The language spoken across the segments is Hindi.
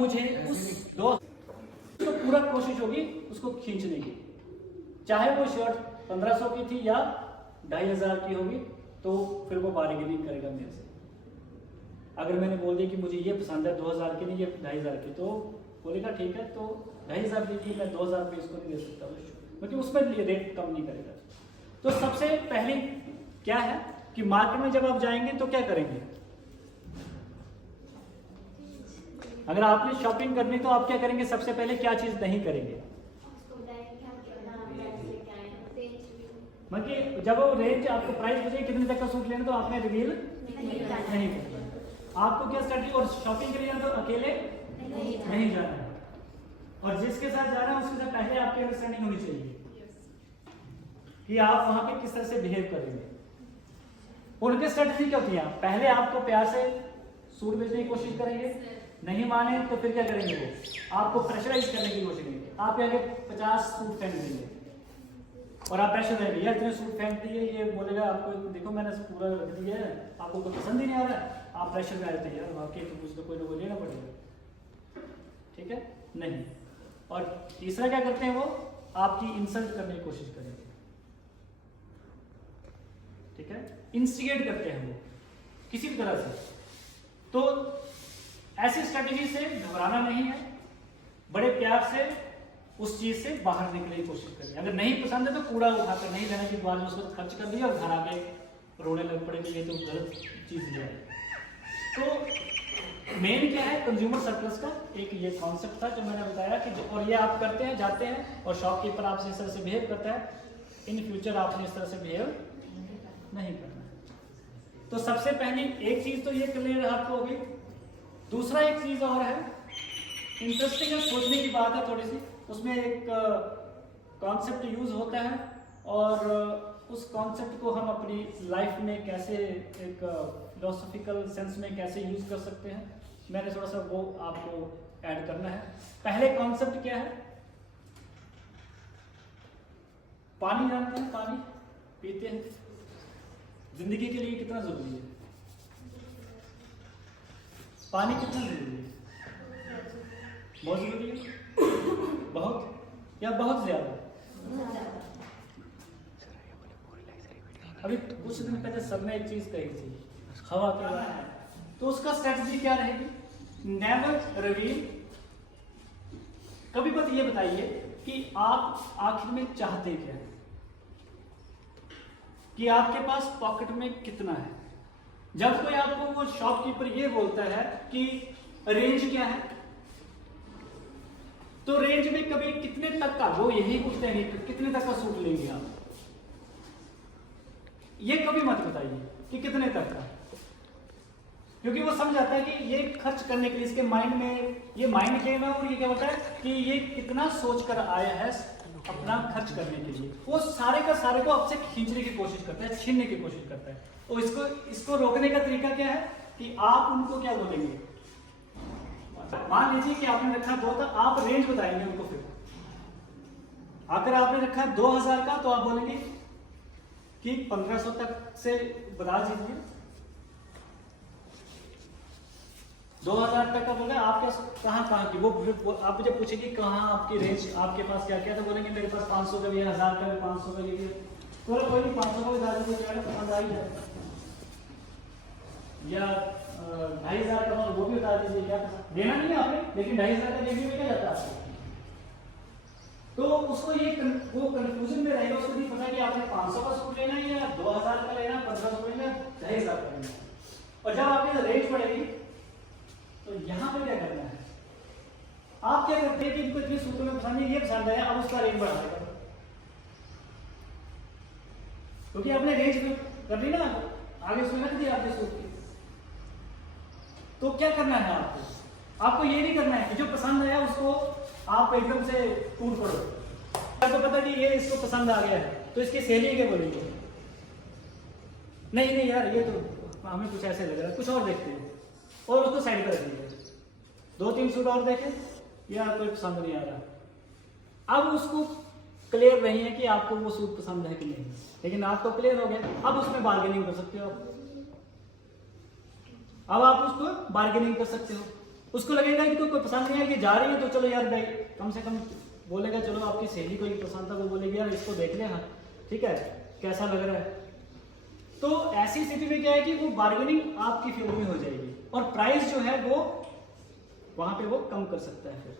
मुझे उस दो तो पूरा कोशिश होगी उसको खींचने की, चाहे वो शर्ट 1500 की थी या 2500 की होगी, तो फिर वो बार्गेनिंग करेगा मेरे से। अगर मैंने बोल दिया कि मुझे ये पसंद है 2000 की नहीं ये 2500 की, तो बोलेगा ठीक है तो 2500 की मैं 2000 पे इसको नहीं दे सकता, क्योंकि उसमें रेट कम नहीं करेगा। तो सबसे पहले क्या है कि मार्केट में जब आप जाएंगे तो क्या करेंगे, अगर आपने शॉपिंग करनी तो आप क्या करेंगे, सबसे पहले क्या चीज नहीं करेंगे, मतलब जब वो रेंज आपको प्राइस पूछेगी कितने तक का सूट लेना तो आपने रिवील नहीं करना। आपको क्या स्ट्रेटजी, और शॉपिंग के लिए तो अकेले नहीं जाना है, और जिसके साथ जा रहे हैं उसके साथ पहले आपकी अंडरस्टैंडिंग होनी चाहिए कि आप वहां पे किस तरह से बिहेव करेंगे। उनकी स्ट्रेटजी क्या होती है, पहले आपको प्यार से सूट बेचने की कोशिश करेंगे, नहीं माने तो फिर क्या करेंगे, वो आपको प्रेशराइज करने की कोशिश करेंगे। आप आगे 50 सूट फेंक देंगे और आप प्रेशर देंगे, यार इतने सूट फेंक दिए, ये बोलेगा आपको देखो मैंने पूरा रख दिया है, आपको कोई पसंद ही नहीं आ रहा है, आप प्रेशर में आ जाते हैं यार वाकई तो कुछ तो कोई ना कोई लेना पड़ेगा, ठीक है नहीं। और तीसरा क्या करते हैं, वो आपकी इंसल्ट करने की कोशिश करेंगे, ठीक है, इंस्टिगेट करते हैं वो किसी भी तरह से। तो ऐसी स्ट्रेटजी से घबराना नहीं है, बड़े प्यार से उस चीज से बाहर निकलने की कोशिश करिए। अगर नहीं पसंद है तो कूड़ा उठाकर नहीं लेने के बाद उसको खर्च कर दिया और घर आके रोने लग पड़े कि ये तो गलत चीज है। तो मेन क्या है, कंज्यूमर सर्कल्स का एक ये कॉन्सेप्ट था जो मैंने बताया कि और ये आप करते हैं, जाते हैं और शॉपकीपर आपसे इस तरह से बिहेव करता है, इन फ्यूचर आपने इस तरह से बिहेव नहीं करना। तो सबसे पहली एक चीज तो ये क्लियर आपको होगी। दूसरा एक चीज और है, इंटरेस्टिंग है, सोचने की बात है थोड़ी सी, उसमें एक कॉन्सेप्ट यूज होता है और उस कॉन्सेप्ट को हम अपनी लाइफ में कैसे एक फिलोसॉफिकल सेंस में कैसे यूज कर सकते हैं, मैंने थोड़ा सा वो आपको ऐड करना है। पहले कॉन्सेप्ट क्या है, पानी जानते हैं, पानी पीते हैं, जिंदगी के लिए कितना जरूरी है, पानी कितना जरूरी है, बहुत जरूरी है, बहुत या बहुत ज्यादा। अभी कुछ दिन पहले सबने एक चीज कही थी, हवा के बारे में, तो उसका स्ट्रेटजी क्या रहेगी, नेवर रिवील। कभी बात ये बताइए कि आप आखिर में चाहते क्या है, कि आपके पास पॉकेट में कितना है। जब कोई आपको वो शॉपकीपर ये बोलता है कि रेंज क्या है, तो रेंज में कभी कितने तक का, वो यही पूछते हैं कितने तक का सूट लेंगे आप, ये कभी मत बताइए कि कितने तक का, क्योंकि वो समझ जाता है कि ये खर्च करने के लिए इसके माइंड में ये माइंड गेम है, और ये क्या होता है कि ये कितना सोच कर आया है अपना खर्च करने के लिए, वो सारे का सारे को आपसे खींचने की कोशिश करता है, छीनने की कोशिश करता है। और इसको रोकने का तरीका क्या है कि आप उनको क्या बोलेंगे, मान लीजिए कि आपने रखा 2 था, आप रेंज बताएंगे उनको, फिर अगर आपने रखा 2000 का तो आप बोलेंगे कि 1500 तक से बता दीजिए, 2000 तक का बोले आप क्या कहाँ की, वो आप मुझे पूछेगी कहाँ आपकी रेंज, आपके पास क्या क्या, तो बोलेंगे मेरे पास 500 का भी है, 1000 का भी, 500 का भी है, तो कोई नहीं 500 का भी ज़्यादा पसंद आई है, या 2500 का वो भी बता दीजिए क्या देना नहीं है आपने, लेकिन 2500 का देखने में क्या जाता है आपको, तो उसको ये वो कंफ्यूजन में रहेगा, उसको नहीं पता कि आपने 500 का सूट लेना है या 2000 का लेना, 1500 का लेना, 2500 का लेना। और जब आपकी रेंज बढ़ेगी तो यहाँ पे क्या करना है, आप क्या करते हैं कि इनको इतने सूटों में पसंद है, ये पसंद है, अब उसका रेंज बढ़ा देगा, क्योंकि आपने रेंज कर ली ना, आगे उसमें रख दिया आपने सूट की। तो क्या करना है आपको ये नहीं करना है कि जो पसंद आया उसको आप एकदम से टूट पड़ो, आपको पता कि ये इसको पसंद आ गया है तो इसकी सहेली क्या बोलेंगे, नहीं यार ये तो हमें कुछ ऐसे लग रहा है, कुछ और देखते हैं, और उसको साइड पर रख दीजिए, 2-3 सूट और देखें, यार कोई पसंद नहीं आ रहा। अब उसको क्लियर नहीं है कि आपको वो सूट पसंद है कि नहीं, लेकिन आपको क्लियर हो गया, अब उसमें बार्गेनिंग कर सकते हो, अब आप उसको बार्गेनिंग कर सकते हो उसको लगेगा कि कोई पसंद नहीं है कि जा रही है तो चलो यार भाई कम से कम बोलेगा, चलो आपकी सहेली कोई पसंद था वो बोलेगी यार इसको देख ले, हाँ ठीक है कैसा लग रहा है। तो ऐसी स्थिति में क्या है कि वो बार्गेनिंग आपकी फेवर में हो जाएगी और प्राइस जो है वो वहां पे वो कम कर सकता है फिर।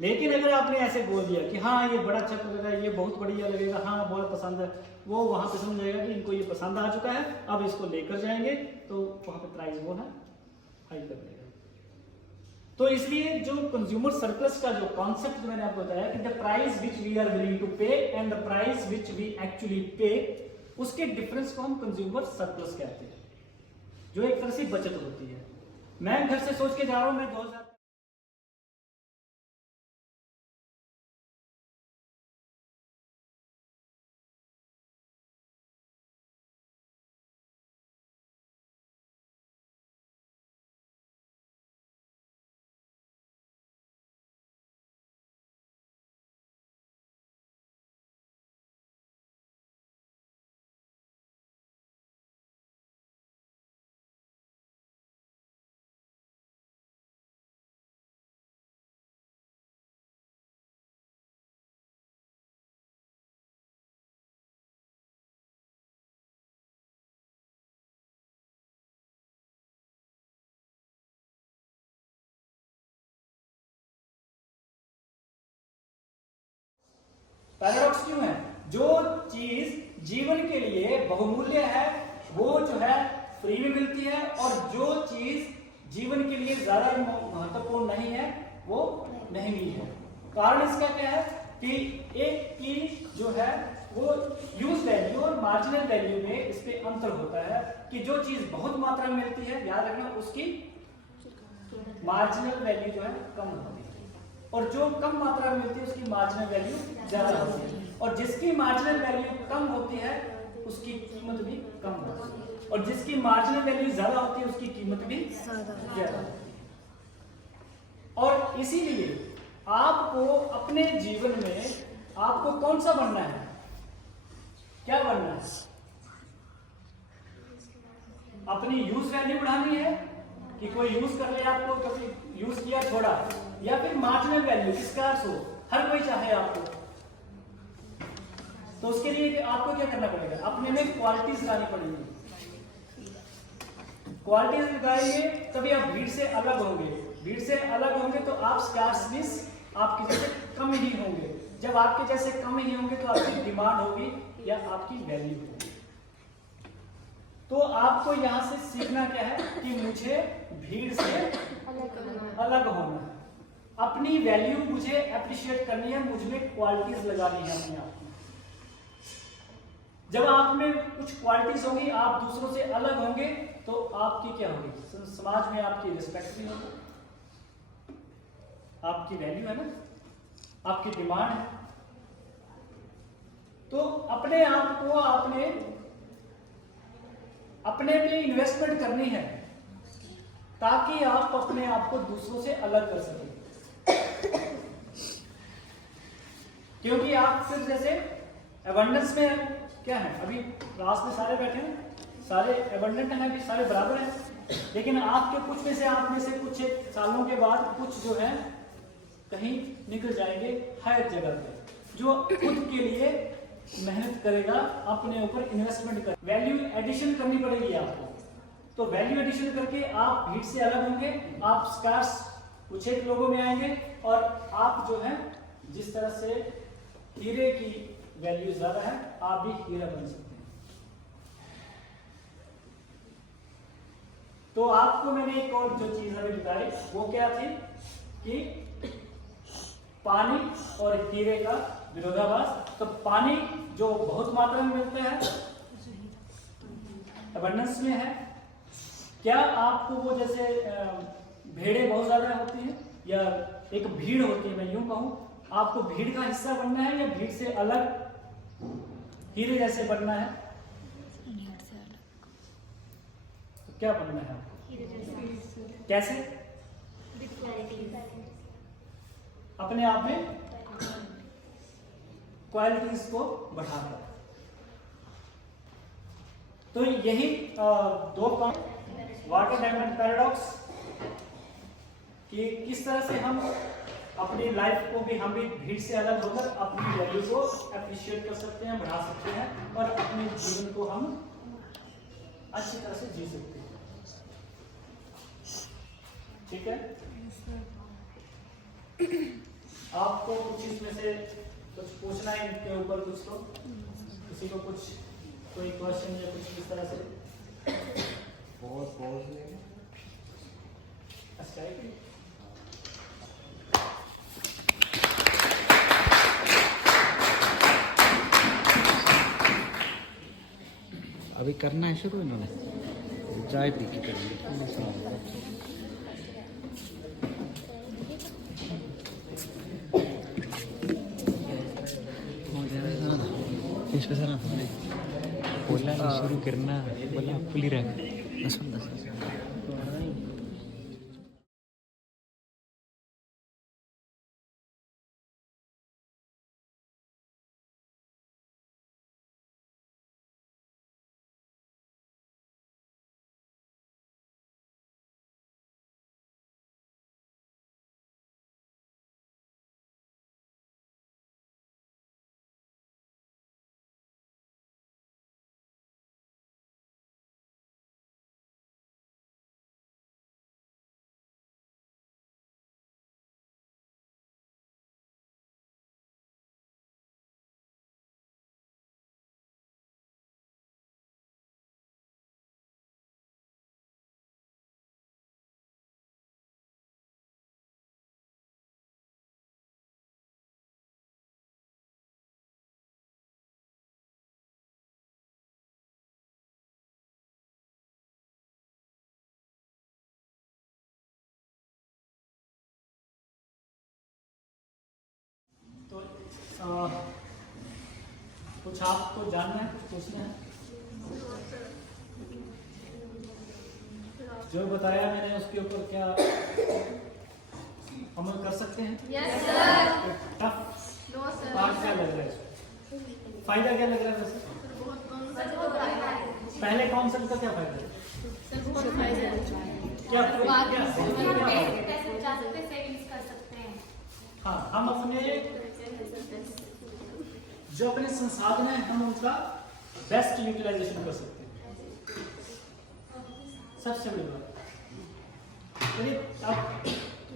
लेकिन अगर आपने ऐसे बोल दिया कि हाँ ये बड़ा अच्छा लगेगा, ये बहुत बढ़िया लगेगा, हाँ बहुत पसंद है, वो वहां पे समझ जाएगा कि इनको ये पसंद आ चुका है, अब इसको लेकर जाएंगे, तो वहां पे प्राइस वो है हाई कर देगा। तो इसलिए जो कंज्यूमर सरप्लस का जो कॉन्सेप्ट मैंने आपको बताया कि the price which we are willing to pay and the price which we actually pay, उसके डिफरेंस को हम कंज्यूमर सरप्लस कहते हैं, जो एक तरह से बचत होती है। मैं घर से सोच के जा रहा हूं मैं 2000 पैराडॉक्स क्यों है? जो चीज जीवन के लिए बहुमूल्य है वो जो है फ्री में मिलती है, और जो चीज जीवन के लिए ज्यादा महत्वपूर्ण नहीं है वो महंगी है। कारण इसका क्या है कि एक की जो है वो यूज वैल्यू और मार्जिनल वैल्यू में इस पे अंतर होता है कि जो चीज बहुत मात्रा में मिलती है, याद रखना, उसकी मार्जिनल वैल्यू जो है कम होती है, और जो कम मात्रा में मिलती है उसकी मार्जिनल वैल्यू ज्यादा होती है, और जिसकी मार्जिनल वैल्यू कम होती है उसकी कीमत भी कम होती है, और जिसकी मार्जिनल वैल्यू ज्यादा होती है उसकी कीमत भी ज्यादा होती है। और इसीलिए आपको अपने जीवन में आपको कौन सा बनना है, क्या बनना है? अपनी यूज वैल्यू बढ़ानी है कि कोई यूज कर ले, आपको कभी यूज किया छोड़ा, या फिर मार्जिनल वैल्यू किसका हो, हर कोई चाहे आपको। तो उसके लिए आपको क्या करना पड़ेगा, अपने में क्वालिटीज लानी पड़ेगी। क्वालिटीज लगाएंगे तभी आप भीड़ से अलग होंगे, भीड़ से अलग होंगे तो आप स्कार्सनेस आपके जैसे कम ही होंगे, जब आपके जैसे कम ही होंगे तो आपकी डिमांड होगी या आपकी वैल्यू होगी। तो आपको यहां से सीखना क्या है कि मुझे भीड़ से अलग होना है, अपनी वैल्यू मुझे एप्रिशिएट करनी है, मुझमें क्वालिटीज लगानी है अपने आप में। जब आप में कुछ क्वालिटीज होंगी, आप दूसरों से अलग होंगे, तो आपकी क्या होगी, समाज में आपकी रिस्पेक्ट भी होगी, आपकी वैल्यू है ना, आपकी डिमांड है। तो अपने आप को आपने अपने पे इन्वेस्टमेंट करनी है ताकि आप अपने आप को दूसरों से अलग कर सकें। क्योंकि आप सिर्फ जैसे एबंडेंस में क्या है, अभी क्लास में सारे बैठे हैं, सारे एबंडेंट हैं, अभी सारे बराबर हैं, लेकिन आपके कुछ में से, आप में से कुछ एक सालों के बाद कुछ जो है कहीं निकल जाएंगे हायर जगह पे, जो खुद के लिए मेहनत करेगा, अपने ऊपर इन्वेस्टमेंट कर, वैल्यू एडिशन करनी पड़ेगी आपको। तो वैल्यू एडिशन करके आप भीड़ से अलग होंगे, आप स्कार्स कुछ एक लोगों में आएंगे, और आप जो है जिस तरह से हीरे की वैल्यू ज्यादा है, आप भी हीरा बन सकते हैं। तो आपको मैंने एक और जो चीज अभी बताई वो क्या थी कि पानी और हीरे का विरोधाभास। तो पानी जो बहुत मात्रा में मिलता है, अबंडेंस में है, क्या आपको वो जैसे भेड़ें बहुत ज्यादा होती हैं या एक भीड़ होती है, मैं यूं कहूं, आपको भीड़ का हिस्सा बनना है या भीड़ से अलग हीरे जैसे बनना है? तो क्या बनना है आपको, कैसे अपने आप में क्वालिटीज को बढ़ाकर? तो यही दो वाटर डायमंड पैराडॉक्स कि किस तरह से हम अपनी लाइफ को भी हम भी भीड़ से अलग होकर अपनी वैल्यू को अप्रिशिएट कर सकते हैं, बढ़ा सकते हैं और अपने जीवन को हम अच्छी तरह से जी सकते हैं। ठीक है, आपको कुछ इसमें से कुछ पूछना है इनके ऊपर कुछ, तो किसी को कुछ कोई क्वेश्चन या कुछ इस तरह से? अच्छा है कि अभी करना है शुरू इन्होंने, चाय पी के करेंगे। इसको सर बोला शुरू करना, बोला फुली रख 10 तो कुछ आपको जानना है, कुछ पूछना है? जो बताया मैंने उसके ऊपर क्या अमल कर सकते हैं? Yes sir. Tough no sir. Part क्या लग रहा है इसमें? फायदा क्या लग रहा है वैसे? पहले काउंसिल का क्या फायदा है? क्या पैसे बचा सकते हैं, सेविंग्स कर सकते हैं। हाँ, हम अपने जो अपने संसाधन हैं हम उनका बेस्ट यूटिलाइजेशन कर सकते हैं, सबसे बड़ी बात। चलिए अब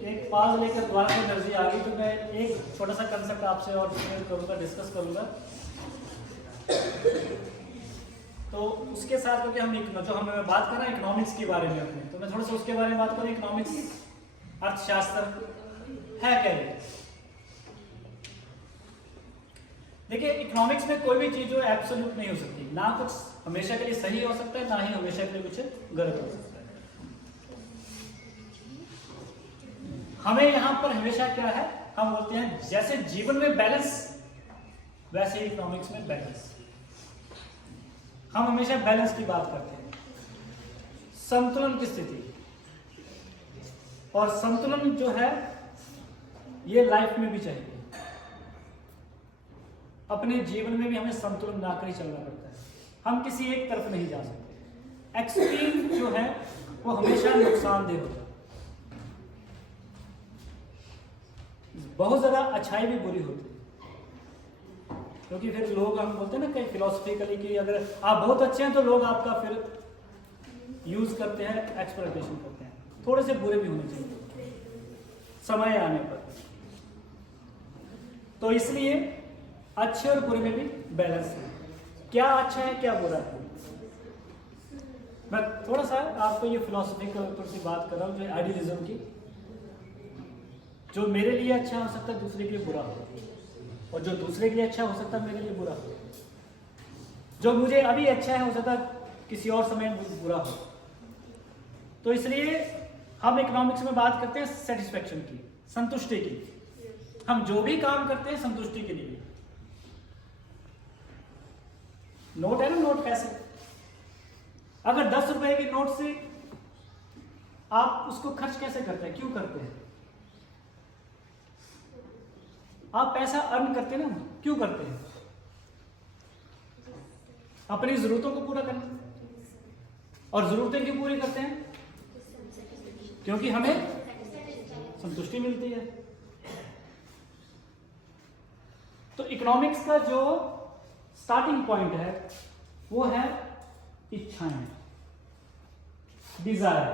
एक पाज लेकर दोबारा से एनर्जी आ गई, तो मैं एक छोटा सा कंसेप्ट आपसे और शेयर करूंगा, डिस्कस करूंगा। तो उसके साथ क्योंकि हम जो हम बात कर रहे हैं इकोनॉमिक्स के बारे में अपने, तो मैं थोड़ा सा उसके बारे में बात करूँ। इकोनॉमिक्स अर्थशास्त्र है क्या ये? देखिए, इकोनॉमिक्स में कोई भी चीज जो एब्सोल्यूट नहीं हो सकती, ना कुछ हमेशा के लिए सही हो सकता है, ना ही हमेशा के लिए कुछ गलत हो सकता है। हमें यहां पर हमेशा क्या है, हम बोलते हैं जैसे जीवन में बैलेंस वैसे ही इकोनॉमिक्स में बैलेंस। हम हमेशा बैलेंस की बात करते हैं, संतुलन की स्थिति। और संतुलन जो है ये लाइफ में भी चाहिए, अपने जीवन में भी हमें संतुलन बनाकर ही चलना पड़ता है। हम किसी एक तरफ नहीं जा सकते। एक्सट्रीम जो है वो हमेशा नुकसानदेह होता है। बहुत ज्यादा अच्छाई भी बुरी होती है, क्योंकि फिर लोग हम बोलते हैं ना कई फिलोसफिकली कि अगर आप बहुत अच्छे हैं तो लोग आपका फिर यूज करते हैं, एक्सप्लॉयटेशन करते हैं। थोड़े से बुरे भी होने चाहिए समय आने पर। तो इसलिए अच्छे और बुरे में भी बैलेंस है। क्या अच्छा है क्या बुरा है, मैं थोड़ा सा आपको ये फिलोसफिकल ऊपर से बात कर रहा हूँ, जो आइडियलिज्म की। जो मेरे लिए अच्छा हो सकता है दूसरे के लिए बुरा हो, और जो दूसरे के लिए अच्छा हो सकता है मेरे लिए बुरा हो। जो मुझे अभी अच्छा है हो सकता है किसी और समय बुरा हो। तो इसलिए हम इकोनॉमिक्स में बात करते हैं सेटिस्फेक्शन की, संतुष्टि की। हम जो भी काम करते हैं संतुष्टि के लिए। नोट है ना, नोट पैसे। अगर 10 रुपए के नोट से आप उसको खर्च कैसे करते हैं, क्यों करते हैं? आप पैसा अर्न करते हैं ना, क्यों करते हैं? अपनी जरूरतों को पूरा करना। और जरूरतें क्यों पूरी करते हैं? क्योंकि हमें संतुष्टि मिलती है। तो इकोनॉमिक्स का जो स्टार्टिंग पॉइंट है वो है इच्छाएं, डिजायर।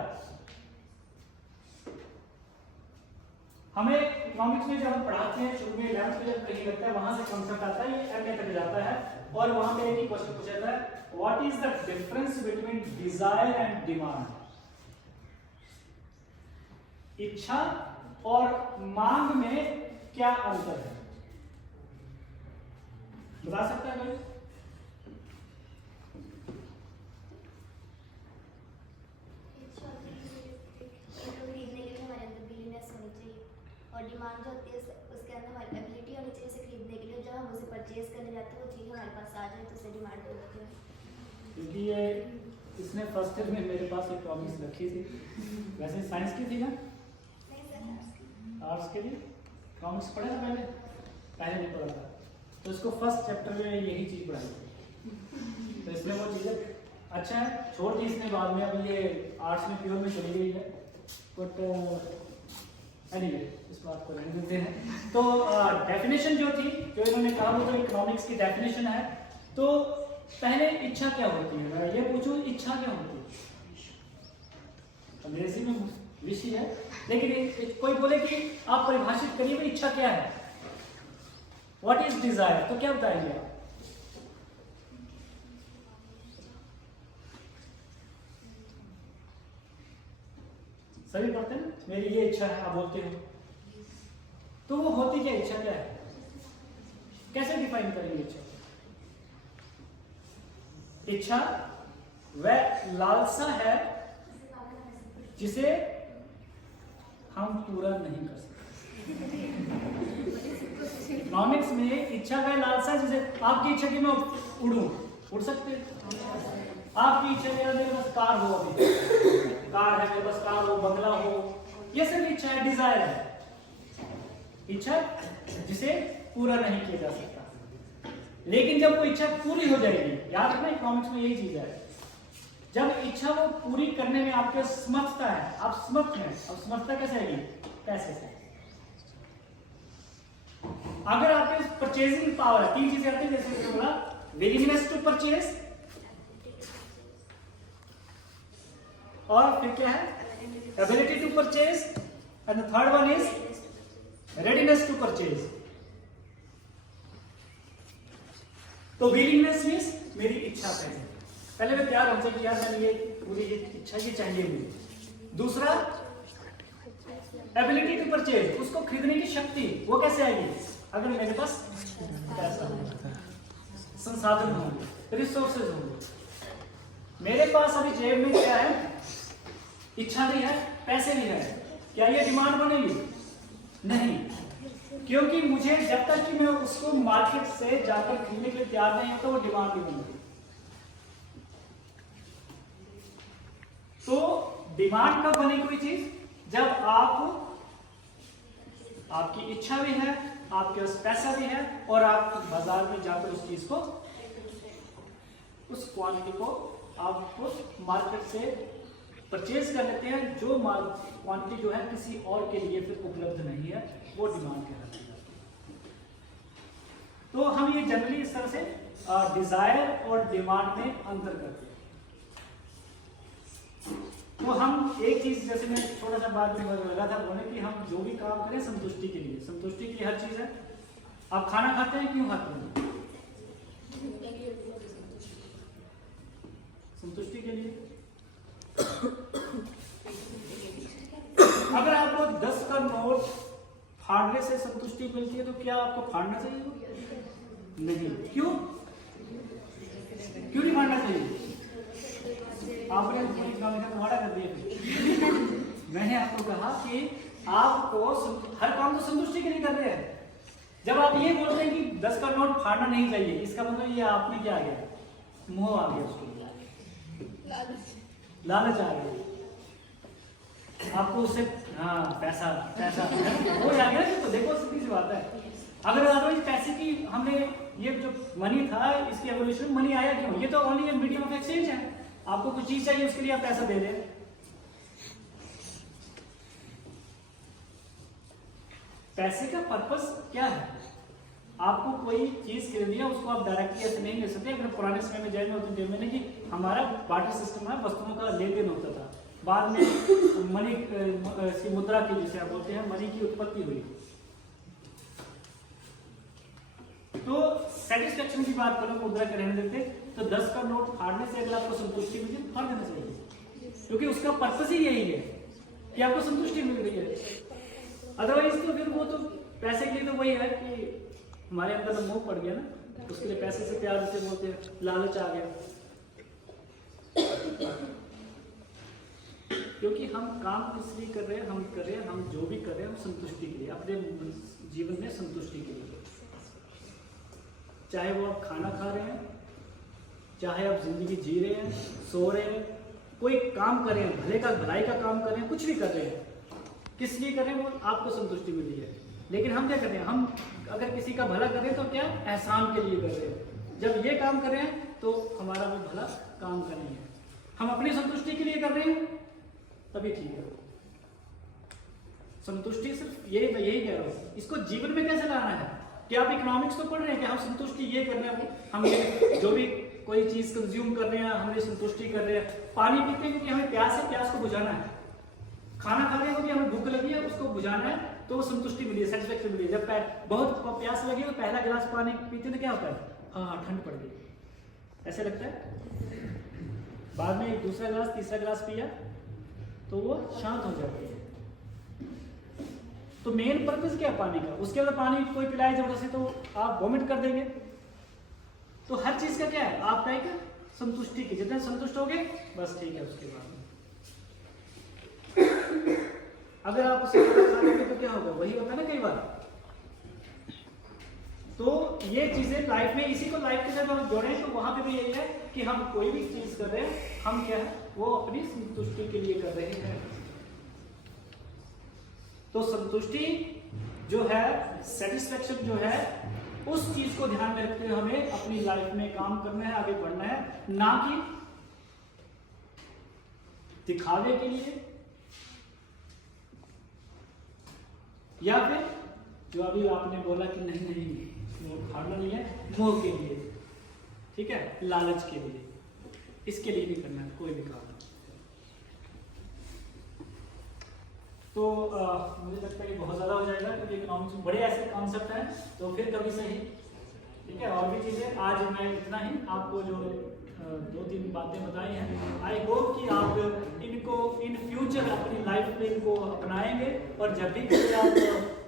हमें इकोनॉमिक्स में जब हम पढ़ाते हैं शुरू में 11th में जब कहीं लगता है वहां से कॉन्सेप्ट आता है, ये एमए तक जाता है और वहां पे एक ही क्वेश्चन पूछा जाता है, what is the difference between desire and demand. इच्छा और मांग में क्या अंतर है, बता सकता है कोई? और डिमांड जो होती है उसके अंदर हमारी एबिलिटी होनी चाहिए उसे खरीदने के लिए, जब हम उसे परचेज करने जाते हैं वो चीज़ हमारे पास आ जाए तो उसे डिमांड होती है। क्योंकि ये इसने फर्स्ट ईयर में मेरे पास एक प्रॉमिस रखी थी, वैसे साइंस की थी ना, नहीं सर, आर्ट्स के लिए प्रॉमिस पढ़ा था पहले नहीं पढ़ा था, तो इसको फर्स्ट चैप्टर में यही चीज़ पढ़ाई थी, तो इसने वो चीज़ें अच्छा है छोड़ दी इसने बाद में, अब ये आर्ट्स में प्योर में चली गई है, बट एनीवे इस बात को रहने देते हैं। तो डेफिनेशन जो थी जो इन्होंने कहा वो तो इकोनॉमिक्स की डेफिनेशन है। तो पहले इच्छा क्या होती है, मैं ये पूछूं इच्छा क्या होती है, अंग्रेजी में विषय है, लेकिन कोई बोले कि आप परिभाषित करिए भाई इच्छा क्या है, व्हाट इज डिजायर, तो क्या बताएंगे आप? सभी पढ़ते हैं मेरी ये इच्छा है, आप बोलते हो, तो वो होती क्या इच्छा क्या है, कैसे डिफाइन करेंगे इच्छा? इच्छा वह लालसा है जिसे हम पूरा नहीं कर सकते। इकोनॉमिक्स में इच्छा वह लालसा जिसे, आपकी इच्छा की मैं उड़ूं, उड़ सकते, आपकी इच्छा मेरे पास कार हो, अभी कार है मेरे पास, कार हो, बंगला हो, ये सब इच्छा है, डिजायर है, इच्छा जिसे पूरा नहीं किया जा सकता। लेकिन जब वो इच्छा पूरी हो जाएगी, याद रखना इकोनॉमिक्स में यही चीज है, जब इच्छा वो पूरी करने में आपके समर्थता है, आप समर्थ हैं, अब समर्थता कैसे आएगी, पैसे से। अगर आपके परचेजिंग पावर है, तीन चीजें आती है, जैसे मैंने बोला विलिंगनेस टू परचेज, और फिर क्या है ability to purchase, and the third one is readiness to purchase. तो विलिंगनेस मींस मेरी इच्छा पहले मैं तैयार हो सकती, यार मैंने ये पूरी इच्छा की चाहिए मुझे। दूसरा एबिलिटी टू परचेज, उसको खरीदने की शक्ति, वो कैसे आएगी, अगर मेरे पास पैसा होगा, संसाधन होंगे, रिसोर्सेज होंगे। मेरे पास अभी जेब में क्या है, इच्छा भी है, पैसे भी है, क्या ये डिमांड बनेगी? नहीं, क्योंकि मुझे जब तक कि मैं उसको मार्केट से जाकर खरीदने के लिए तैयार नहीं होता, वो डिमांड नहीं बनती। तो डिमांड कब बने कोई चीज, जब आपकी इच्छा भी है, आपके पास पैसा भी है, और आप बाजार में जाकर उस चीज को, उस क्वांटिटी को आप मार्केट से परचेज कर लेते हैं, जो क्वांटिटी जो है किसी और के लिए फिर उपलब्ध नहीं है, वो डिमांड कहलाती है। तो हम ये जनरली इस तरह से डिजायर और डिमांड में अंतर करते हैं। तो हम एक चीज, जैसे मैं छोटा सा बात में लगा था बोलने कि हम जो भी काम करें संतुष्टि के लिए, संतुष्टि के लिए हर चीज है। आप खाना खाते हैं क्यों खाते हैं? संतुष्टि के लिए। अगर आपको 10 का नोट फाड़ने से संतुष्टि मिलती है तो क्या आपको फाड़ना चाहिए? नहीं। क्यों नहीं फाड़ना चाहिए? आपने तुम्हारा कर दिया। मैंने आपको कहा कि आपको हर काम तो संतुष्टि के लिए कर रहे हैं। जब आप ये बोलते हैं कि 10 का नोट फाड़ना नहीं चाहिए, इसका मतलब ये आप में क्या आ गया, मोह आ गया, उसको लालच आ गया आपको, उससे पैसा वो आ गया। तो देखो सीधी सी बात है, अगर अदरवाइज पैसे की हमने ये जो मनी था इसकी एवोल्यूशन, मनी आया क्यों? ये तो ओनली मीडियम ऑफ एक्सचेंज है। आपको कुछ चीज चाहिए उसके लिए आप पैसा दे रहे हैं। पैसे का पर्पस क्या है? आपको कोई चीज खरीदनी है, उसको आप डायरेक्टली ऐसे नहीं ले सकते। अगर पुराने समय में जाएंगे तो टाइम में कि हमारा बार्टर सिस्टम है, वस्तुओं का लेन देन होता था। बाद में मनी मुद्रा की, जिसे आप बोलते हैं, मनी की उत्पत्ति हुई। तो सेटिस्फेक्शन की बात करो, मुद्रा के रहने देते, तो 10 का नोट फाड़ने से अगर आपको संतुष्टि मिले फाड़ देना चाहिए, क्योंकि उसका पर्पस ही यही है कि आपको संतुष्टि मिल रही है। अदरवाइज तो फिर वो तो पैसे के लिए तो वही है कि हमारे अंदर तो मोह पड़ गया ना, उसके लिए पैसे से प्यार से बोलते हैं, लालच आ गया। क्योंकि हम काम किस लिए कर रहे हैं? हम कर रहे हैं, हम जो भी कर रहे हैं, हम संतुष्टि के लिए, अपने जीवन में संतुष्टि के लिए। चाहे वो आप खाना खा रहे हैं, चाहे आप जिंदगी जी रहे हैं, सो रहे हैं, कोई काम कर रहे हैं, भलाई का काम कर रहे हैं, कुछ भी कर रहे हैं, किस लिए कर रहे हैं? वो आपको संतुष्टि मिल रही है। लेकिन हम क्या कर रहे हैं? हम अगर किसी का भला कर रहे हैं तो क्या एहसान के लिए कर रहे हैं। जब ये काम कर रहे हैं तो हमारा वो भला काम का नहीं है, हम अपनी संतुष्टि के लिए कर रहे हैं, तभी ठीक है। संतुष्टि सिर्फ ये, मैं यही कह रहा हूँ, इसको जीवन में कैसे लाना है? कि आप इकोनॉमिक्स तो पढ़ रहे हैं कि हम संतुष्टि ये कर रहे हैं, हम ये जो भी कोई चीज कंज्यूम कर रहे हैं, हमने संतुष्टि कर रहे हैं। पानी पीते हैं क्योंकि हमें प्यास है, प्यास को बुझाना है। खाना खा रहे हैं क्योंकि हमें भूख लगी है, उसको बुझाना है, तो वो संतुष्टि मिली है, सेटिस्फेक्शन मिली है। जब बहुत प्यास लगी तो पहला गिलास पानी पीते तो क्या होता है? हाँ, ठंड पड़ गई, ऐसे लगता है। बाद में एक दूसरा गिलास, तीसरा गिलास पिया तो वो शांत हो जाती है। तो मेन पर्पस क्या है पानी का? उसके बाद पानी कोई पिलाए जबरदस्ती तो आप वॉमिट कर देंगे। तो हर चीज का क्या है? आपका एक संतुष्टि की, जितने संतुष्ट हो गए बस ठीक है। उसके बाद अगर आप उसे खा लोगे तो क्या होगा? वही होता है ना कई बार। तो ये चीजें लाइफ में, इसी को लाइफ के साथ हम जोड़े तो वहां पे भी यही है कि हम कोई भी चीज कर रहे हैं, हम क्या है वो अपनी संतुष्टि के लिए कर रहे हैं। तो संतुष्टि जो है, सेटिस्फेक्शन जो है, उस चीज को ध्यान में रखते हुए हमें अपनी लाइफ में काम करना है, आगे बढ़ना है, ना कि दिखावे के लिए या फिर जो अभी आपने बोला कि नहीं वो खाना नहीं है, मोह के लिए, ठीक है, लालच के लिए, इसके लिए नहीं करना है कोई भी काम। तो मुझे लगता है कि बहुत ज़्यादा हो जाएगा, क्योंकि इकोनॉमिक्स में बड़े ऐसे कॉन्सेप्ट हैं, तो फिर कभी सही, ठीक है। और भी चीज़ें आज मैं इतना ही आपको जो 2-3 बातें बताई हैं, आई होप कि आप इनको इन फ्यूचर अपनी लाइफ में इनको अपनाएंगे, और जब भी कहीं आप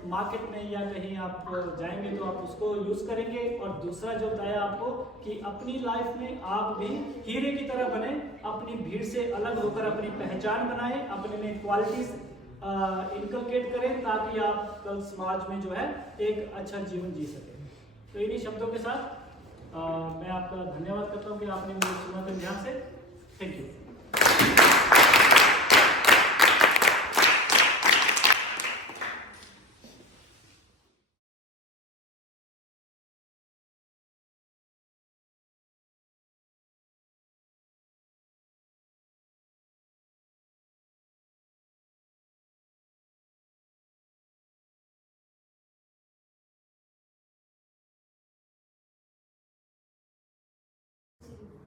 मार्केट में या कहीं आप जाएंगे तो आप उसको यूज़ करेंगे। और दूसरा जो बताया आपको कि अपनी लाइफ में आप भी हीरे की तरह बने, अपनी भीड़ से अलग होकर अपनी पहचान बनाएं, अपने में क्वालिटीज इनकलकेट करें, ताकि आप कल समाज में जो है एक अच्छा जीवन जी सकें। तो इन्हीं शब्दों के साथ मैं आपका धन्यवाद करता हूँ कि आपने मुझे सुना था ध्यान से। Thank you.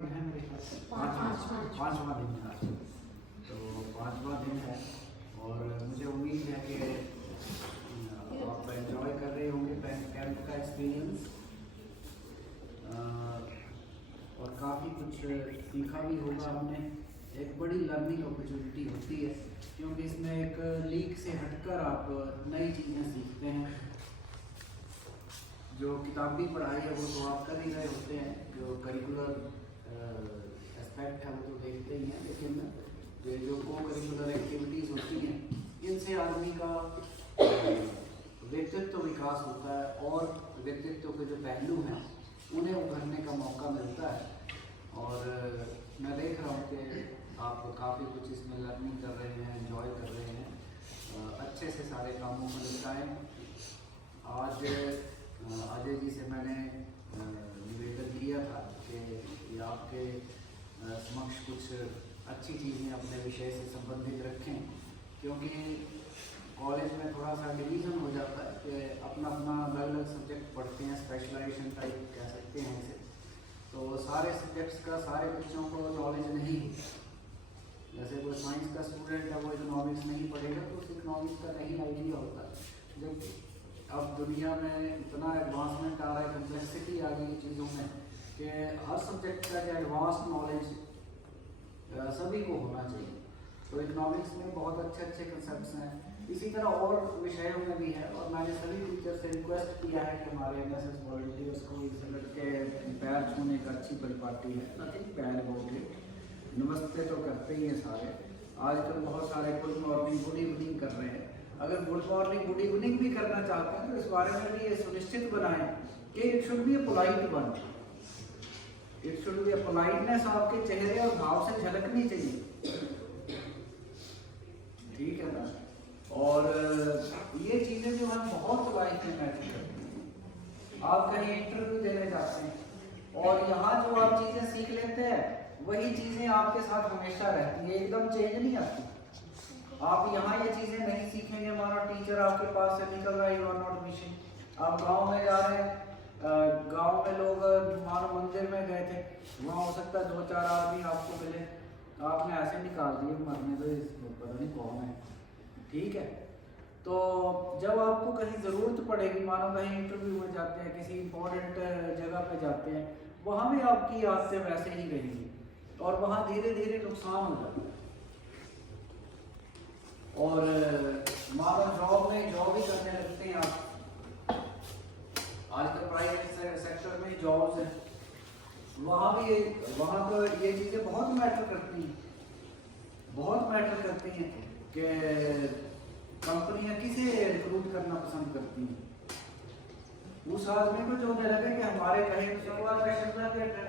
है मेरे पास पाँचवा दिन था, तो 5वां दिन है, और मुझे उम्मीद है कि आप एंजॉय कर रहे होंगे कैंप का एक्सपीरियंस, और काफ़ी कुछ सीखा भी होगा हमने। एक बड़ी लर्निंग अपॉर्चुनिटी होती है, क्योंकि इसमें एक लीक से हटकर आप नई चीज़ें सीखते हैं। जो किताबी पढ़ाई है वो तो आप कर ही रहे होते हैं, जो करिकुलर एस्पेक्ट है वो तो देखते ही हैं, लेकिन ये जो को करिकुलर एक्टिविटीज़ होती हैं, इनसे आदमी का व्यक्तित्व विकास होता है, और व्यक्तित्व के जो पहलू हैं उन्हें उभरने का मौका मिलता है। और मैं देख रहा हूँ कि आप काफ़ी कुछ इसमें लर्निंग कर रहे हैं, एंजॉय कर रहे हैं। अच्छे से सारे कामों को निपटाएं। आज अजय जी से मैंने निवेदन किया था कि आपके समक्ष कुछ अच्छी चीज़ें अपने विषय से संबंधित रखें, क्योंकि कॉलेज में थोड़ा सा डिवीज़न हो जाता है कि सारे सब्जेक्ट्स का सारे बच्चों को नॉलेज नहीं है। जैसे कोई साइंस का स्टूडेंट है वो इकोनॉमिक्स नहीं पढ़ेगा तो उस इकोनॉमिक्स का नहीं आइडिया होता। जब अब दुनिया में इतना एडवांसमेंट आ रहा है, कम्प्लेक्सिटी आ गई चीज़ों में कि हर सब्जेक्ट का जो एडवांस नॉलेज सभी को होना चाहिए। तो इकोनॉमिक्स में बहुत अच्छे अच्छे कंसेप्ट्स हैं, इसी तरह और विषयों में भी है। और मैंने सभी टीचर से रिक्वेस्ट किया है कि हमारे एनएसएस वॉलंटियर्स को इस लड़के पैर छूने का अच्छी परिपाटी है, नथिंग बैड अबाउट इट। नमस्ते तो करते ही हैं सारे। आजकल बहुत सारे गुड मॉर्निंग गुड इवनिंग कर रहे हैं। अगर गुड मॉर्निंग गुड इवनिंग भी करना चाहते हैं तो इस बारे में भी ये सुनिश्चित बनाएं कि it should be A polite one, it should be A politeness आपके चेहरे और भाव से झलकनी चाहिए, ठीक है ना। और ये चीज़ें जो हम बहुत लाइफ में मैटर करती हैं। आप कहीं इंटरव्यू देने जाते हैं और यहाँ जो आप चीज़ें सीख लेते हैं वही चीज़ें आपके साथ हमेशा रहती है, एकदम चेंज नहीं आती। आप यहाँ ये चीज़ें नहीं सीखेंगे, मानो टीचर आपके पास से निकल रहा है, यू आर नॉट मिसिंग। आप गांव में जा रहे हैं, गांव में लोग मानो मंदिर में गए थे, वहाँ हो सकता है 2-4 आदमी आपको मिले, आपने ऐसे निकाल दिए मरने तो पता नहीं कौन है, ठीक है। तो जब आपको कहीं ज़रूरत पड़ेगी, मानो कहीं इंटरव्यू में जाते हैं, किसी इंपॉर्टेंट जगह पे जाते हैं, वहाँ भी आपकी आदतें वैसे ही रहेंगी और वहाँ धीरे धीरे नुकसान हो जाता है। और मानो जॉब ही करने लगते हैं आप, आजकल प्राइवेट सेक्टर में जॉब्स हैं, वहाँ पर ये चीज़ें बहुत मैटर करती हैं, बहुत मैटर करती हैं कि कंपनियां किसे रिक्रूट करना पसंद करती हैं। उस आदमी को जो लगे कि हमारे कहीं।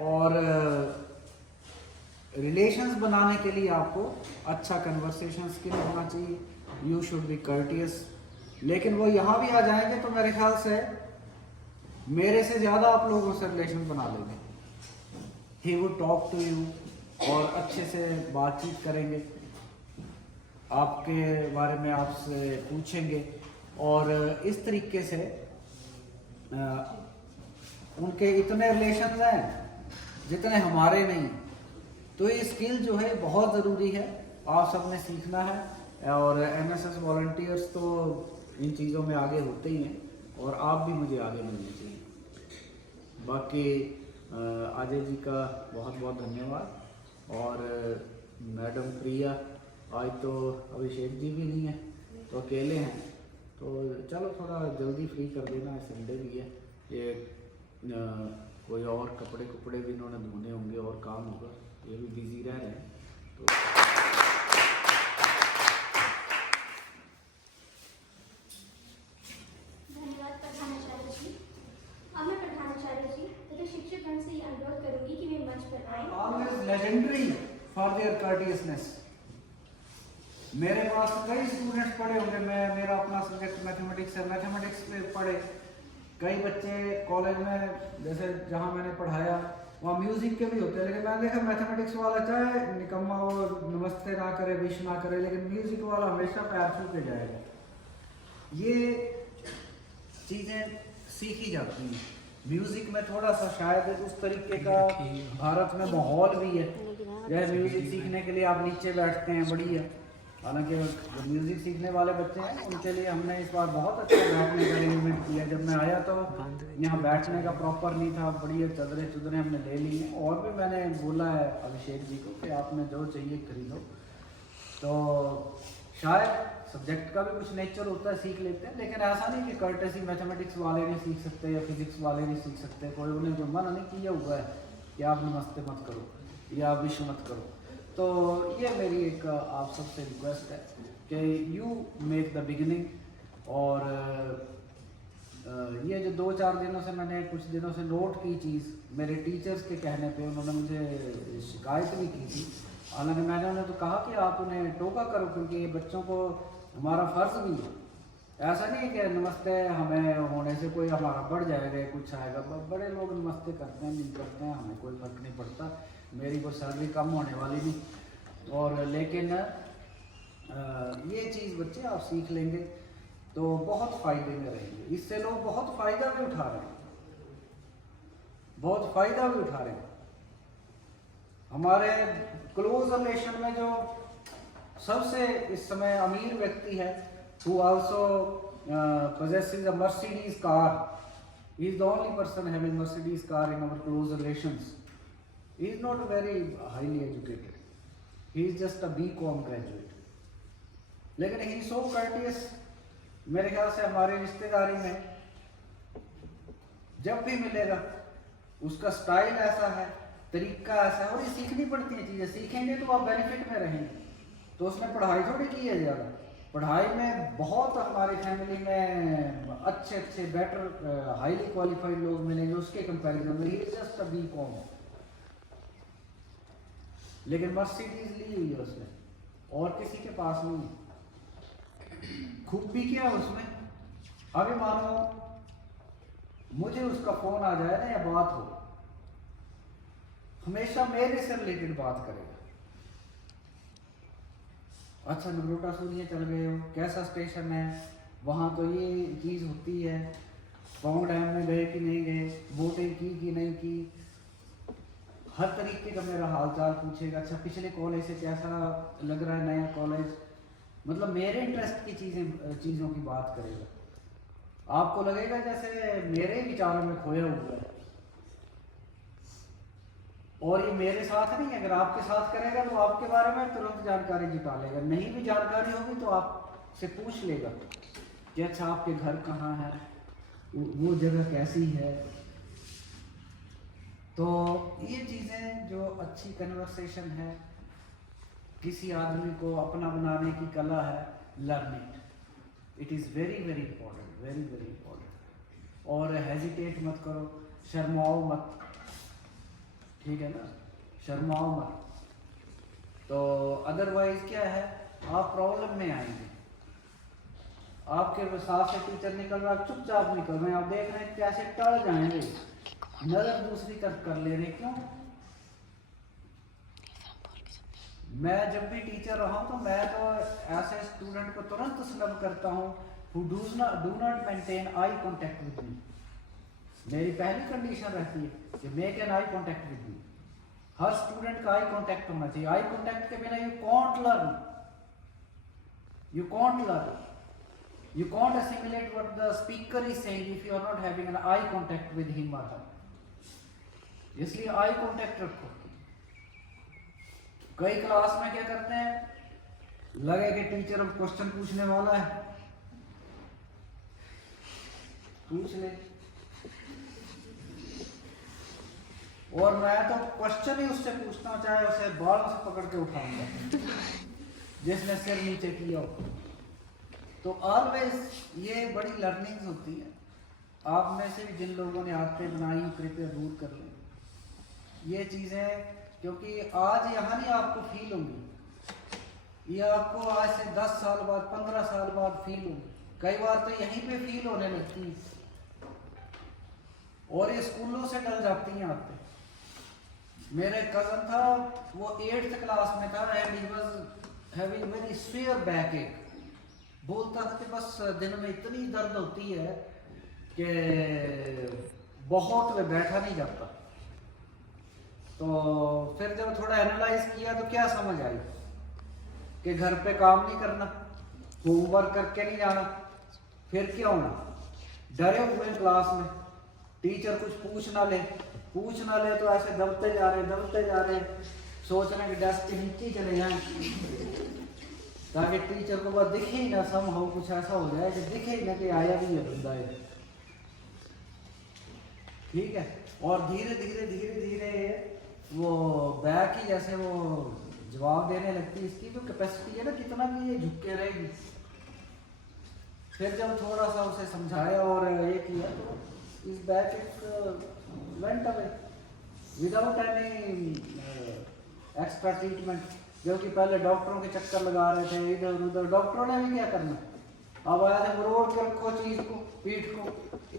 और रिलेशंस बनाने के लिए आपको अच्छा कन्वर्सेशन स्किल होना चाहिए, यू शुड बी कर्टियस। लेकिन वो यहाँ भी आ जाएंगे तो मेरे ख्याल से मेरे से ज़्यादा आप लोगों से रिलेशन बना लेंगे। He would talk to you और अच्छे से बातचीत करेंगे, आपके बारे में आपसे पूछेंगे और इस तरीके से उनके इतने रिलेशन हैं जितने हमारे नहीं। तो ये स्किल जो है बहुत ज़रूरी है, आप सब ने सीखना है। और एनएसएस वॉलंटियर्स तो इन चीज़ों में आगे होते ही हैं और आप भी मुझे आगे मिलने चाहिए। बाकी अजय जी का बहुत बहुत धन्यवाद। और मैडम प्रिया, आज तो अभिषेक जी भी नहीं है तो अकेले हैं, तो चलो थोड़ा जल्दी फ्री कर देना, संडे भी है, ये कोई और कपड़े भी इन्होंने धोने होंगे और काम होगा, ये भी बिजी रह रहे हैं। तो धन्यवाद प्रधानाचार्य जी। अब मैं प्रधानाचार्य जी तथा शिक्षकगण से यह अनुरोध करूंगी कि वे मंच पर आएं। Always legendary for their courteousness. मेरे पास कई स्टूडेंट्स पढ़े होंगे, मेरा अपना सब्जेक्ट मैथमेटिक्स है, मैथमेटिक्स पे पढ़े कई बच्चे कॉलेज में, जैसे जहाँ मैंने पढ़ाया वहाँ म्यूज़िक के भी होते हैं, लेकिन मैंने देखा मैथमेटिक्स वाला चाहे निकम्मा वो नमस्ते ना करे, विश ना करे, लेकिन म्यूज़िक वाला हमेशा पैर छू के जाएगा। ये चीज़ें सीखी जाती हैं म्यूज़िक में। थोड़ा सा शायद उस तरीके का भारत में माहौल भी है, जैसे म्यूज़िक सीखने के लिए आप नीचे बैठते हैं, बढ़िया। हालांकि जो म्यूज़िक सीखने वाले बच्चे हैं उनके लिए हमने इस बार बहुत अच्छा बैठने का अरेंजमेंट किया। जब मैं आया तो यहाँ बैठने का प्रॉपर नहीं था, बढ़िया चदरें हमने ले ली हैं। और भी मैंने बोला है अभिषेक जी को कि आपने जो चाहिए खरीदो। तो शायद सब्जेक्ट का भी कुछ नेचर होता है, सीख लेते हैं, लेकिन ऐसा नहीं कि कर्टेसी मैथमेटिक्स वाले नहीं सीख सकते या फिजिक्स वाले नहीं सीख सकते। कोई उन्हें जो मना नहीं किया हुआ है कि आप नमस्ते मत करो या विश मत करो। तो ये मेरी एक आप सबसे रिक्वेस्ट है कि यू मेक द बिगिनिंग। और ये जो 2-4 दिनों से मैंने कुछ दिनों से नोट की चीज़, मेरे टीचर्स के कहने पे उन्होंने मुझे शिकायत भी की थी। हालांकि मैंने उन्हें तो कहा कि आप उन्हें टोका करो, क्योंकि ये बच्चों को हमारा फ़र्ज़ भी है। ऐसा नहीं है कि नमस्ते हमें होने से कोई हमारा बढ़ जाएगा या कुछ आएगा। बड़े लोग नमस्ते करते हैं, नहीं करते हैं, हमें कोई फ़र्क नहीं पड़ता, मेरी कोई सैलरी कम होने वाली नहीं। और लेकिन ये चीज़ बच्चे आप सीख लेंगे तो बहुत फ़ायदे में रहेंगे। इससे लोग बहुत फ़ायदा भी उठा रहे हैं, बहुत फ़ायदा भी उठा रहे हैं। हमारे क्लोज रिलेशन में जो सबसे इस समय अमीर व्यक्ति है, who also possesses a Mercedes car, he is the only person having Mercedes car in our close relations. He is not very highly educated, he is just a BCom graduate, लेकिन he is so courteous. मेरे ख्याल से हमारे रिश्तेदारी में जब भी मिलेगा उसका स्टाइल ऐसा है, तरीका ऐसा है, और ये सीखनी पड़ती है चीज़ें, सीखेंगे तो आप बेनिफिट में रहेंगे। तो उसने पढ़ाई थोड़ी की है ज़्यादा, पढ़ाई में बहुत हमारी फैमिली में अच्छे अच्छे बेटर हाईली क्वालिफाइड लोग मिलेंगे उसके कंपैरिजन में। He is just a BCom, लेकिन मर्सिडीज ली हुई है उसने, और किसी के पास नहीं है। खूबी क्या है उसमें, अभी मानो मुझे उसका फोन आ जाए ना या बात हो, हमेशा मेरे से रिलेटेड बात करेगा। अच्छा नगरोटा सूर्य चल गए हो, कैसा स्टेशन है, वहाँ तो ये चीज़ होती है, पौंग डैम में गए कि नहीं गए, बोटिंग की कि नहीं की, हर तरीके का मेरा हालचाल पूछेगा। अच्छा पिछले कॉलेज से कैसा लग रहा है नया कॉलेज, मतलब मेरे इंटरेस्ट की चीज़ों की बात करेगा। आपको लगेगा जैसे मेरे विचारों में खोया हुआ है, और ये मेरे साथ नहीं, अगर आपके साथ करेगा तो आपके बारे में तुरंत जानकारी जुटा लेगा। नहीं भी जानकारी होगी तो आपसे पूछ लेगा कि अच्छा आपके घर कहाँ है, वो जगह कैसी है। तो ये चीज़ें जो अच्छी कन्वर्सेशन है, किसी आदमी को अपना बनाने की कला है, learn it, it is very very important, very very important. और हेजिटेट मत करो, शर्माओ मत, ठीक है ना, शर्माओ मत। तो अदरवाइज क्या है, आप प्रॉब्लम में आएंगे। आपके साथ से टीचर निकल रहा, चुपचाप निकल रहे हैं, आप देख रहे हैं कैसे टल जाएंगे, नजर दूसरी तरफ कर ले रहे। क्यों? मैं जब भी टीचर रहा हूँ तो मैं तो ऐसे स्टूडेंट को तुरंत स्नब करता हूँ who do not maintain eye contact with me। मेरी पहली कंडीशन रहती है कि make an eye contact with me. Her student का आई कॉन्टैक्ट होना चाहिए। आई कॉन्टैक्ट के बिना you can't learn, you can't learn, you can't assimilate what the speaker is saying if you are not having an eye contact with him or her। इसलिए आई कॉन्टैक्ट रखो। कई क्लास में क्या करते हैं, लगे कि टीचर अब क्वेश्चन पूछने वाला है, पूछ ले, और मैं तो क्वेश्चन ही उससे पूछता हूँ, चाहे उसे बालों से पकड़ के उठाऊंगा जिसने सिर नीचे किया हो। तो ऑलवेज ये बड़ी लर्निंग्स होती है। आप में से भी जिन लोगों ने आदतें बनाई हो, कृपया दूर कर लें ये चीज़ें, क्योंकि आज यहाँ नहीं आपको फील होंगी, ये आपको आज से 10 साल बाद, 15 साल बाद फील होंगी। कई बार तो यहीं पे फील होने लगती है, और ये स्कूलों से डर जाती हैं आदतें। मेरे कज़न था, वो 8th क्लास में था, and he was having very severe बैकएक। बोलता था कि बस दिन में इतनी दर्द होती है कि बहुत में बैठा नहीं जाता। तो फिर जब थोड़ा एनालाइज किया तो क्या समझ आई कि घर पे काम नहीं करना, होमवर्क करके नहीं जाना, फिर क्या होना, डरे हुए क्लास में, टीचर कुछ पूछ ना ले तो ऐसे दबते जा रहे, सोच रहे कि डेस्क के नीचे चले जाएं ताकि टीचर को बस दिखे ही ना, सम हो कुछ ऐसा हो जाए कि दिखे ही ना कि आया भी है बंदा है, ठीक है। और धीरे धीरे वो बैक ही जैसे वो जवाब देने लगती है, इसकी जो कैपेसिटी है ना, कितना भी ये झुक के रहेगी। फिर जब थोड़ा सा उसे समझाया और ये किया तो इस back went away without any extra treatment. जो कि पहले डॉक्टरों के चक्कर लगा रहे थे इधर उधर, डॉक्टरों ने भी क्या करना, अब आया था मरोड़ के रखो चीज को, पीठ को,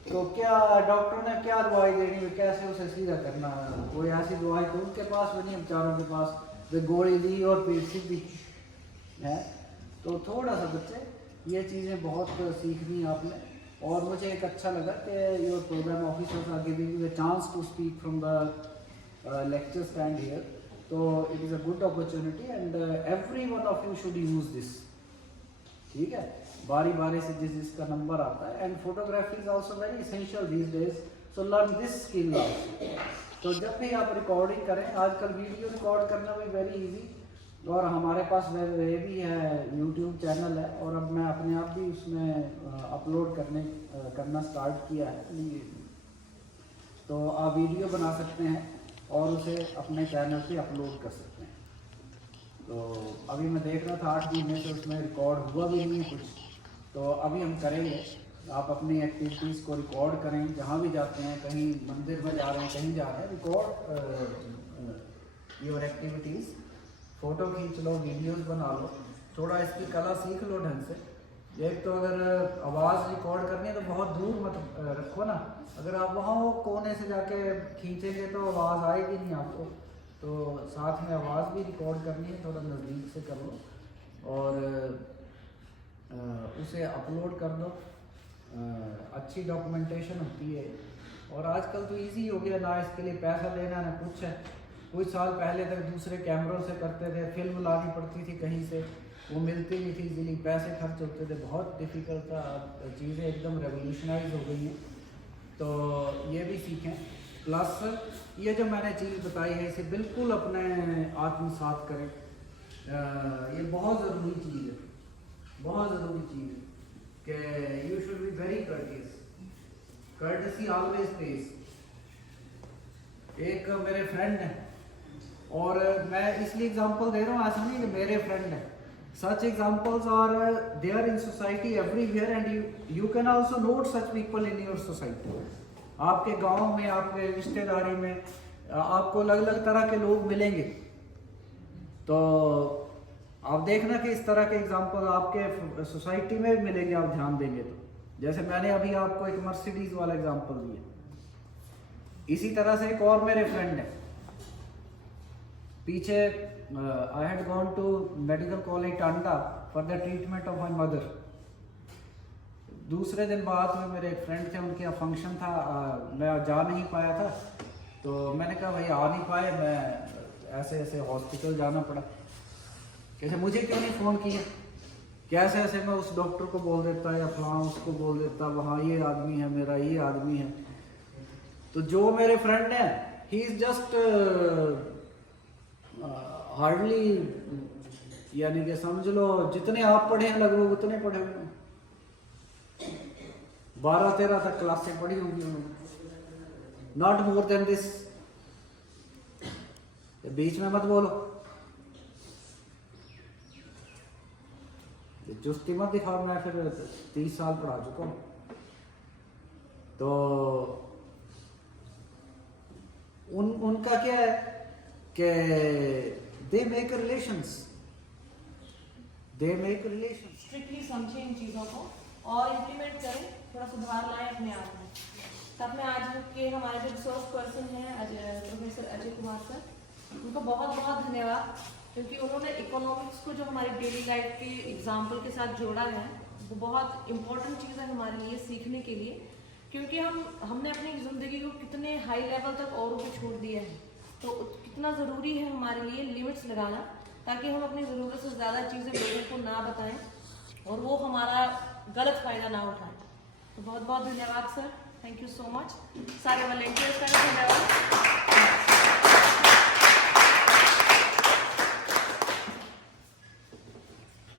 तो क्या डॉक्टर ने क्या दवाई देनी है, कैसे उसे सीधा करना है। कोई ऐसी दवाई तो उनके पास भी नहीं, बेचारों के पास वे गोली दी और पीठ सीधी है। तो थोड़ा सा बच्चे ये चीज़ें बहुत सीखनी है आपने। और मुझे एक अच्छा लगा कि your programme officers are giving you the chance to speak from the lecture stand here. तो it is a good opportunity and every one of you should use this, ठीक है। बारी बारी से जिस जिसका नंबर आता है, and photography is also very essential these days, so learn this skill also. तो जब भी आप रिकॉर्डिंग करें, आजकल वीडियो रिकॉर्ड करना भी वेरी इजी, और हमारे पास वे भी है, यूट्यूब चैनल है, और अब मैं अपने आप भी उसमें अपलोड करना स्टार्ट किया है। तो आप वीडियो बना सकते हैं और उसे अपने चैनल पे अपलोड कर सकते हैं। तो अभी मैं देख रहा था 8 महीने से उसमें रिकॉर्ड हुआ भी नहीं कुछ, तो अभी हम करेंगे। आप अपनी एक्टिविटीज़ को रिकॉर्ड करें, जहाँ भी जाते हैं, कहीं मंदिर में जा रहे हैं, कहीं जा रहे हैं, रिकॉर्ड योर एक्टिविटीज़, फ़ोटो खींच लो, वीडियोस बना लो, थोड़ा इसकी कला सीख लो ढंग से। एक तो अगर आवाज़ रिकॉर्ड करनी है तो बहुत दूर मत रखो ना, अगर आप वहाँ वो कोने से जाके खींचेंगे तो आवाज़ आएगी नहीं आपको। तो साथ में आवाज़ भी रिकॉर्ड करनी है, थोड़ा नज़दीक से कर लो और उसे अपलोड कर दो। अच्छी डॉक्यूमेंटेशन होती है, और आजकल तो इजी हो गया ना, इसके लिए पैसा लेना ना कुछ है। कुछ साल पहले तक दूसरे कैमरों से करते थे, फिल्म लानी पड़ती थी कहीं से, वो मिलती नहीं थी इजीली, पैसे खर्च होते थे, बहुत डिफ़िकल्ट था। चीज़ें एकदम रेवोल्यूशनाइज हो गई हैं, तो ये भी सीखें। प्लस ये जो मैंने चीज़ बताई है, इसे बिल्कुल अपने आत्मसात करें। ये बहुत ज़रूरी चीज़ है, बहुत ज़रूरी चीज़ है कि you should be very courteous, courtesy always pays. एक मेरे फ्रेंड है, और मैं इसलिए एग्जांपल दे रहा हूँ, ऐसा नहीं कि मेरे फ्रेंड है, such examples are there in society everywhere, and you can also note such people in your society. आपके गांव में, आपके रिश्तेदारी में आपको अलग अलग तरह के लोग मिलेंगे, तो आप देखना कि इस तरह के एग्जांपल आपके सोसाइटी में मिलेंगे, आप ध्यान देंगे तो। जैसे मैंने अभी आपको एक मर्सिडीज वाला एग्जांपल दिया, इसी तरह से एक और मेरे फ्रेंड है। पीछे I had gone to medical college Tanda for the treatment of my mother. दूसरे दिन बाद में मेरे एक फ्रेंड थे, उनके यहाँ फंक्शन था, मैं जा नहीं पाया था, तो मैंने कहा भाई आ नहीं पाए, मैं ऐसे ऐसे हॉस्पिटल जाना पड़ा। कैसे मुझे क्यों नहीं फ़ोन किया, कैसे ऐसे मैं उस डॉक्टर को बोल देता या फलां उसको बोल देता, वहाँ ये आदमी है, मेरा ये आदमी है। तो जो मेरे फ्रेंड है, ही इज़ जस्ट हार्डली, यानी कि समझ लो जितने आप पढ़े हैं लगभग उतने पढ़े हुए हैं, 12-13 तक क्लासें पढ़ी होंगी उन्होंने, नॉट मोर देन दिस। बीच में मत बोलो, चुस्ती मत दिखाओ, मैं फिर 30 साल पढ़ा चुका हूँ। तो उनका क्या है कि दे मेक रिलेशंस, स्ट्रिक्टली समझें इन चीज़ों को और इम्प्लीमेंट करें, थोड़ा सुधार लाएं अपने आप में। तब में आज के हमारे जो रिसोर्स पर्सन हैं प्रोफेसर अजय कुमार सर, उनको बहुत बहुत धन्यवाद, क्योंकि उन्होंने इकोनॉमिक्स को जो हमारी डेली लाइफ के एग्जाम्पल के साथ जोड़ा है, वो बहुत इम्पोर्टेंट चीज़ है हमारे लिए सीखने के लिए, क्योंकि हमने अपनी ज़िंदगी को कितने हाई लेवल तक औरों पे छोड़ दिया है, तो कितना ज़रूरी है हमारे लिए लिमिट्स लगाना, ताकि हम अपनी ज़रूरत से ज़्यादा चीज़ें लोगों को ना बताएं और वो हमारा गलत फ़ायदा ना उठाएं। तो बहुत बहुत धन्यवाद sir, thank you so much. सारे वॉलंटियर्स का धन्यवाद।